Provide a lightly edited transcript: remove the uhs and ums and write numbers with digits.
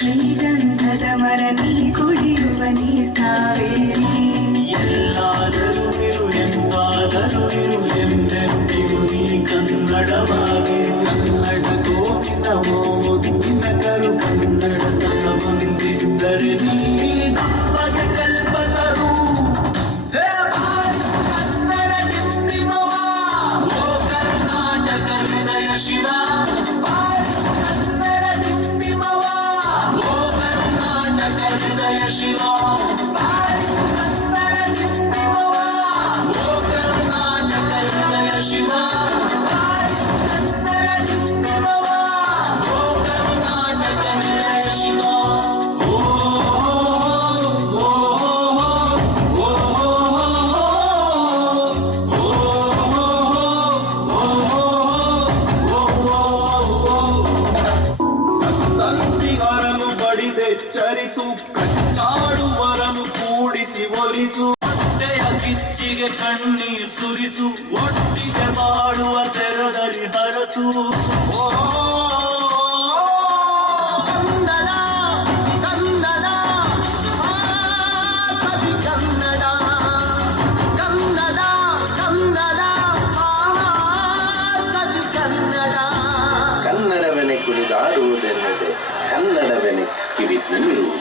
ಶ್ರೀಗಂಧದ ಮರ ನೀ ಕುಡಿಯುವ ನೀರ್ ಕಾವೇರಿ ಎಲ್ಲಾದರೂ ಇರು ಎಂದಾದರೂ ಇರು ಎಂದೆಂದಿಗೂ ನೀ ಕನ್ನಡವಾಗಿ ಕನ್ನಡ ಗೋವಿನ ಮೋದಿನ ಕರು ಕನ್ನಡತನ ಬಂದಿದ್ದರೆ ನೀ ನಮಗೆ ಕಲ್ಪತರು ಕನ್ನಡ ಡಿಂಡಿಮವ ಓ ಕರ್ನಾಟಕ ಹೃದಯ ಶಿವ ಕನ್ನಡ ಡಿಂಡಿಮವ ಓ ಕರ್ನಾಟಕ ಹೃದಯ ಶಿವ ಕನ್ನಡ ಡಿಂಡಿಮವ ಓ ಕರ್ನಾಟಕ ಹೃದಯ ಶಿವ ಕನ್ನಡ ಡಿಂಡಿಮವ ಓ ಕರ್ನಾಟಕ ಹೃದಯ ಶಿವ ಸಂತಂತಿಗರನು ಬಡಿದೆಚ್ಚರಿಸು ಕಚ್ಚಾಡುವರನು ಕೂಡಿಸಿ ಒಲಿಸು ಹೊಟ್ಟೆಯ ಕಿಚ್ಚಿಗೆ ಕಣ್ಣೀರ್ ಸುರಿಸು ಒಟ್ಟಿಗೆ ಮಾಡುವ ತೆರದಲ್ಲಿ ಹರಸು ಕನ್ನಡ ಕನ್ನಡ ಕವಿ ಕನ್ನಡ ಕನ್ನಡ ಕನ್ನಡ ಕವಿ ಕನ್ನಡ ಕನ್ನಡವೆನೆ ಕುಣಿದಾಡುವುದೆನ್ನದೆ ಕನ್ನಡವೆನೆ ಕಿವಿದ್ದಿರುವುದು